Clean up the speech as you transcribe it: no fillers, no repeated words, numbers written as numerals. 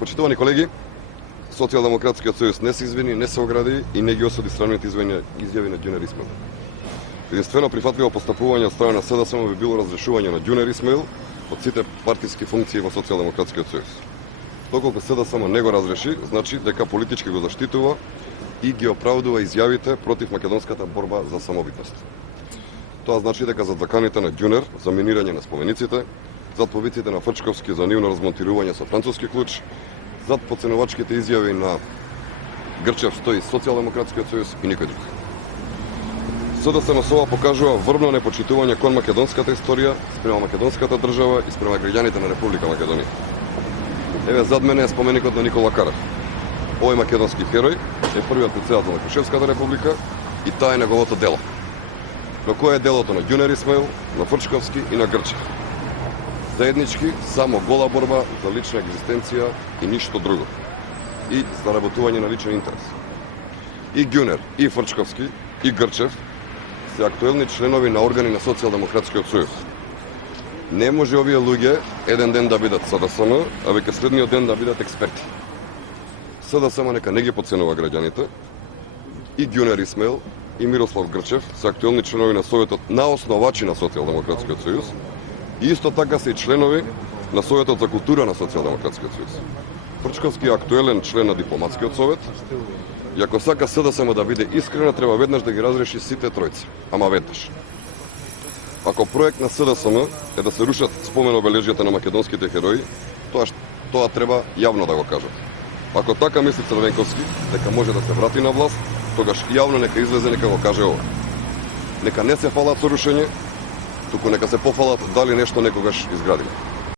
Почитувани колеги, Социјалдемократскиот сојуз не се извини, не се огради и не ги осуди странните изјави на Ѓунер Исмаил. Единствено прифатливо постапување од страна на СДСМ би било разрешување на Ѓунер Исмаил од сите партиски функции во Социјалдемократскиот сојуз. Доколку СДСМ не го разреши, значи дека политички го заштитува и ги оправдува изјавите против македонската борба за самобитност. Тоа значи дека зад заканите на Ѓунер за минирање на спомениците, зад повиците на Фрчковски за нивно размонтирување со француски клуч, зад поценувачките изјави на Грчев стои Социјалдемократскиот сојуз и никој друг. СДСМ со ова покажува врвно непочитување кон македонската историја, спрема македонската држава и спрема граѓаните на Република Македонија. Еве зад мене е споменикот на Никола Карев. Овој македонски херој е првиот претседател на Кршевската република и таа е неговото дело. Но кое е делото на Ѓунер Исмаил, на Фрчковски и на Грчев? Заеднички само гола борба за лична екзистенција и ништо друго. И заработување на личен интерес. И Ѓунер, и Фрчковски, и Грчев се актуелни членови на органи на Социјалдемократскиот сојуз. Не може овие луѓе еден ден да бидат СДСМ, а веќе следниот ден да бидат експерти. СДСМ нека не ги подценува граѓаните. И Ѓунер Исмаил и Мирослав Грчев се актуелни членови на Советот на основачи на Социјалдемократскиот сојуз. И исто така се и членови на Советот за култура на Социјалдемократскиот сојуз. Фрчковски е актуелен член на Дипломатскиот совет. И ако сака СДСМ да биде искрена, треба веднаш да ги разреши сите тројци. Ама веднаш. Ако проект на СДСМ е да се рушат спомен обележјата на македонските херои, тоа треба јавно да го кажат. Ако така мисли Црвенковски дека може да се врати на власт, тогаш јавно нека излезе, нека го каже ова. Нека не се фалат со рушење, туку нека се пофалат дали нешто некогаш изградиле.